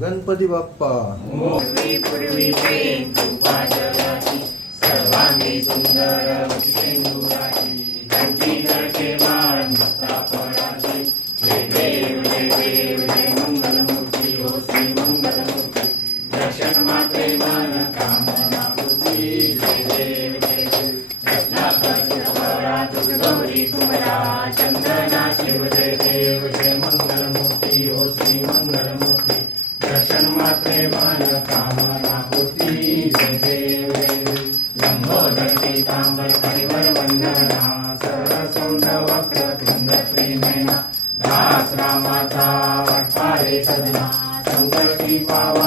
गणपती बाप्पा पूर्वी पूर्वी प्रेम कृपा जगाची सर्वांगी सुंदर सिंधुराची घंटी गडके बाळ मुक्ता फळाची जय देव जय देव जय मंगलमूर्ती हो श्री मंगलमूर्ती दर्शन मात्रे मन कामना पूर्ती जय देव जय देव रत्नाकरची फळात गौरी कुमरा चंदना शिव जय देव जय मंगलमूर्ती हो श्री मंगलमूर्ती दर्शन मात्रे मन कामना पूर्ती जय देव जय देव लंबोदर पीतांबर परिवर वंदना सरळ सोंड वक्र तुंग त्रिनयना दास रामाचा वाटपारे सजना संकटी पावा